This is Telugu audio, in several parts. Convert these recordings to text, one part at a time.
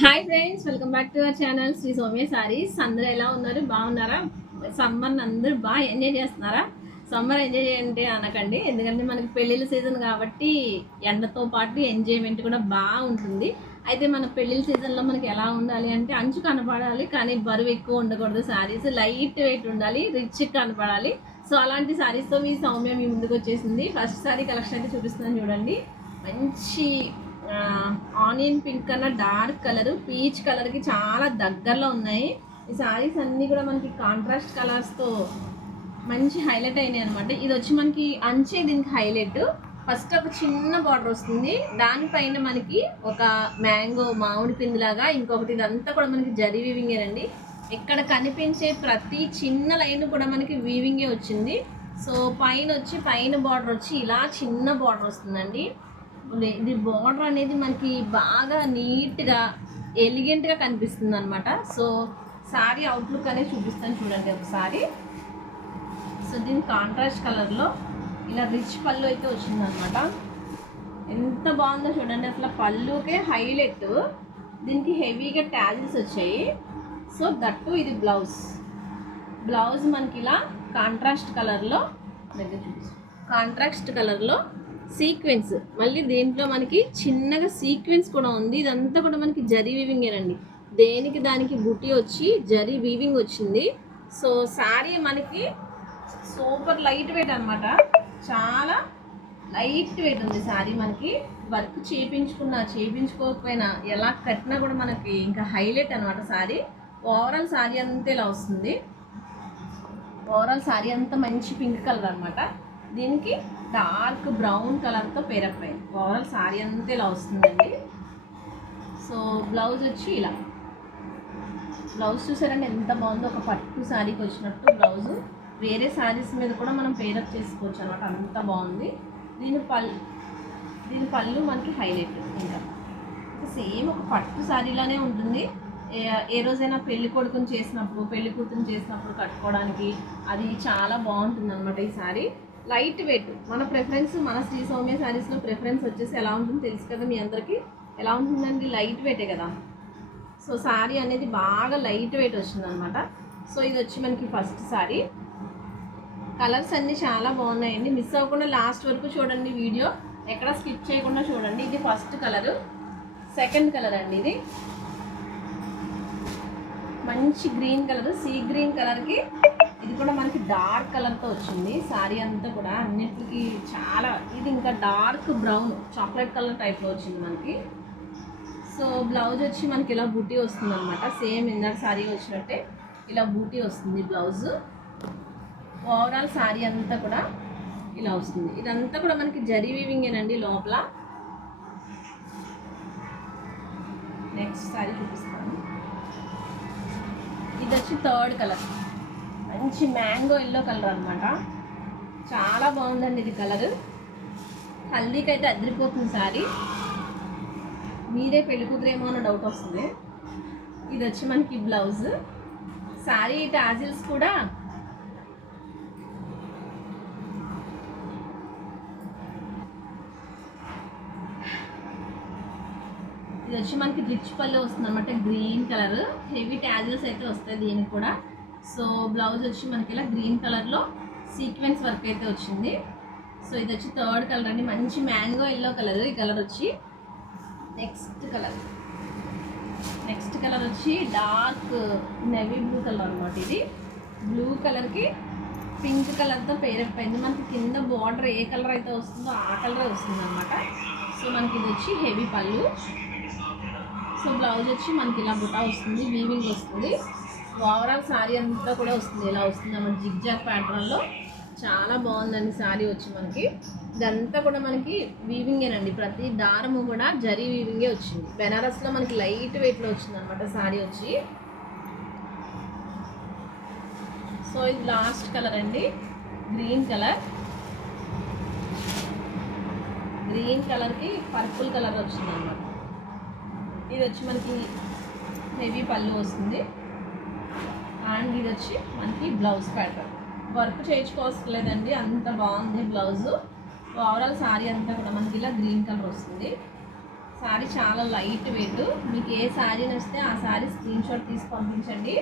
Hi friends, welcome back to our channel Shri Soumya sarees. అందరూ ఎలా ఉన్నారు? బాగున్నారా? సమ్మర్ అందరూ బాగా ఎంజాయ్ చేస్తున్నారా? సమ్మర్ ఎంజాయ్ చేయండి అనకండి, ఎందుకంటే మనకి పెళ్ళిళ్ళ సీజన్ కాబట్టి ఎండతో పాటు ఎంజాయ్మెంట్ కూడా బాగా ఉంటుంది. అయితే మన పెళ్ళిళ్ళ సీజన్లో మనకి ఎలా ఉండాలి అంటే అంచు కనపడాలి, కానీ బరువు ఎక్కువ ఉండకూడదు. శారీస్ లైట్ వెయిట్ ఉండాలి, రిచ్ కనపడాలి. సో అలాంటి శారీస్తో మీ సౌమ్య మీ ముందుకు వచ్చేసింది. ఫస్ట్ శారీ కలెక్షన్ అయితే చూపిస్తున్నాను చూడండి. మంచి ఆనియన్ పింక్ కన్నా డార్క్ కలర్, పీచ్ కలర్కి చాలా దగ్గరలో ఉన్నాయి. ఈ శారీస్ అన్నీ కూడా మనకి కాంట్రాస్ట్ కలర్స్తో మంచి హైలైట్ అయినాయి అనమాట. ఇది వచ్చి మనకి అంచే దీనికి హైలైట్. ఫస్ట్ ఒక చిన్న బార్డర్ వస్తుంది, దానిపైన మనకి ఒక మ్యాంగో మామిడి పిండిలాగా ఇంకొకటి, ఇదంతా కూడా మనకి జరీ వీవింగేనండి. ఇక్కడ కనిపించే ప్రతి చిన్న లైన్ కూడా మనకి వీవింగే వచ్చింది. సో పైన బార్డర్ వచ్చి ఇలా చిన్న బార్డర్ వస్తుందండి. ఇది బార్డర్ అనేది మనకి బాగా నీట్గా ఎలిగెంట్గా కనిపిస్తుంది అనమాట. సో శారీ అవుట్లుక్ అనేది చూపిస్తాను చూడండి ఒకసారి. సో దీని కాంట్రాస్ట్ కలర్లో ఇలా రిచ్ పళ్ళు అయితే వచ్చిందనమాట. ఎంత బాగుందో చూడండి, అసలు పళ్ళుకే హైలైట్. దీనికి హెవీగా ట్యాజిల్స్ వచ్చాయి. సో దట్టు ఇది బ్లౌజ్ మనకి ఇలా కాంట్రాస్ట్ కలర్లో సీక్వెన్స్, మళ్ళీ దీంట్లో మనకి చిన్నగా సీక్వెన్స్ కూడా ఉంది. ఇదంతా కూడా మనకి జరీ వీవింగేనండి. దేనికి దానికి బుటీ వచ్చి జరీ వీవింగ్ వచ్చింది. సో శారీ మనకి సూపర్ లైట్ వెయిట్ అనమాట, చాలా లైట్ వెయిట్ ఉంది శారీ. మనకి వర్క్ చేయించుకోకపోయినా ఎలా కట్టినా కూడా మనకి ఇంకా హైలైట్ అనమాట శారీ. ఓవరాల్ శారీ అంతా ఇలా వస్తుంది. ఓవరాల్ శారీ అంతా మంచి పింక్ కలర్ అనమాట. దీనికి డార్క్ బ్రౌన్ కలర్తో పేరప్ అయింది. ఓవరాల్ శారీ అంతా ఇలా వస్తుందండి. సో బ్లౌజ్ వచ్చి ఇలా, బ్లౌజ్ చూసారంటే ఎంత బాగుందో, ఒక పట్టు శారీకి వచ్చినట్టు బ్లౌజు. వేరే శారీస్ మీద కూడా మనం పేరప్ చేసుకోవచ్చు అనమాట, అంత బాగుంది. దీని పళ్ళు మనకి హైలైట్. ఇంకా సేమ్ ఒక పట్టు శారీలానే ఉంటుంది. ఏ రోజైనా పెళ్లి కొడుకుని చేసినప్పుడు, పెళ్లి కూతురు చేసినప్పుడు కట్టుకోవడానికి అది చాలా బాగుంటుంది అనమాట. ఈ శారీ లైట్ వెయిట్. మన ప్రిఫరెన్స్, మన శ్రీ సౌమ్య శారీస్లో ప్రిఫరెన్స్ వచ్చేసి ఎలా ఉంటుందో తెలుసు కదా మీ అందరికీ. ఎలా ఉంటుందండి? లైట్ వెయిటే కదా. సో శారీ అనేది బాగా లైట్ వెయిట్ వచ్చిందనమాట. సో ఇది వచ్చి మనకి ఫస్ట్ శారీ. కలర్స్ అన్నీ చాలా బాగున్నాయండి. మిస్ అవ్వకుండా లాస్ట్ వరకు చూడండి వీడియో, ఎక్కడ స్కిప్ చేయకుండా చూడండి. ఇది ఫస్ట్ కలరు. సెకండ్ కలర్ అండి, ఇది మంచి గ్రీన్ కలర్, సీ గ్రీన్ కలర్కి ఇది కూడా మనకి డార్క్ కలర్తో వచ్చింది. శారీ అంతా కూడా అన్నిటికీ చాలా, ఇది ఇంకా డార్క్ బ్రౌన్ చాక్లెట్ కలర్ టైప్లో వచ్చింది మనకి. సో బ్లౌజ్ వచ్చి మనకి ఇలా బూటీ వస్తుంది అనమాట. సేమ్ ఇందాక శారీ వచ్చినట్టే ఇలా బూటీ వస్తుంది బ్లౌజ్. ఓవరాల్ శారీ అంతా కూడా ఇలా వస్తుంది. ఇదంతా కూడా మనకి జరీ వీవింగేనండి లోపల. నెక్స్ట్ శారీ చూపిస్తాను. ఇది వచ్చి థర్డ్ కలర్, మంచి మ్యాంగో ఎల్లో కలర్ అనమాట. చాలా బాగుందండి ఇది కలర్. హల్దీకి అయితే అదిరిపోతుంది శారీ. మీరే పెళ్లి కూతురేమో అన్న డౌట్ వస్తుంది. ఇది వచ్చి మనకి బ్లౌజ్. శారీ టాజిల్స్ కూడా ఇది వచ్చి మనకి రిచ్ పళ్ళు వస్తుంది అనమాట. గ్రీన్ కలర్, హెవీ టాజిల్స్ అయితే వస్తాయి దీనికి కూడా. సో బ్లౌజ్ వచ్చి మనకి ఇలా గ్రీన్ కలర్లో సీక్వెన్స్ వర్క్ అయితే వచ్చింది. సో ఇది వచ్చి థర్డ్ కలర్ అండి, మంచి మ్యాంగో ఎల్లో కలర్. ఈ కలర్ వచ్చి నెక్స్ట్ కలర్ వచ్చి డార్క్ నెవీ బ్లూ కలర్ అనమాట. ఇది బ్లూ కలర్కి పింక్ కలర్తో పేరప్ అయింది. మనకి కింద బార్డర్ ఏ కలర్ అయితే వస్తుందో ఆ కలరే వస్తుంది అనమాట. సో మనకి ఇది వచ్చి హెవీ పళ్ళు. సో బ్లౌజ్ వచ్చి మనకి ఇలా బుటా వస్తుంది, వీవింగ్ వస్తుంది. ఓవరాల్ శారీ అంతా కూడా వస్తుంది, ఇలా వస్తుంది అన్నమాట జిగ్జాగ్ ప్యాటర్న్లో. చాలా బాగుందండి శారీ వచ్చి మనకి. ఇదంతా కూడా మనకి వీవింగేనండి, ప్రతి దారము కూడా జరీ వీవింగే వచ్చింది. బెనారస్లో మనకి లైట్ వెయిట్లో వచ్చింది అనమాట శారీ వచ్చి. సో ఇది లాస్ట్ కలర్ అండి, గ్రీన్ కలర్కి పర్పుల్ కలర్ వచ్చింది అనమాట. ఇది వచ్చి మనకి హెవీ పళ్ళు వస్తుంది. అండ్ ఇది వచ్చి మనకి బ్లౌజ్ ప్యాటర్న్. వర్క్ చేయించుకోవసం లేదండి, అంత బాగుంది బ్లౌజు. ఓవరాల్ శారీ అంతా కూడా మనకి ఇలా గ్రీన్ కలర్ వస్తుంది. శారీ చాలా లైట్ వెయిట్. మీకు ఏ శారీ నచ్చితే ఆ శారీ స్క్రీన్ షాట్ తీసి పంపించండి.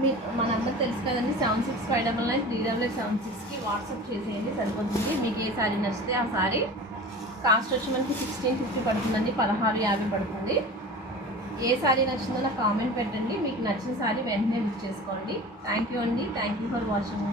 మీ మా నెంబర్ తెలుసు కదండి, 7659938876కి వాట్సాప్ చేసేయండి సరిపోతుంది. మీకు ఏ శారీ నచ్చితే ఆ శారీ. కాస్ట్ వచ్చి మనకి 1650 పడుతుందండి, 1650 పడుతుంది. ఏ శారీ నచ్చిందో నాకు కామెంట్ పెట్టండి. మీకు నచ్చిన శారీ వెంటనే బుక్ చేసుకోండి. థ్యాంక్ యూ అండి. Thank you for watching.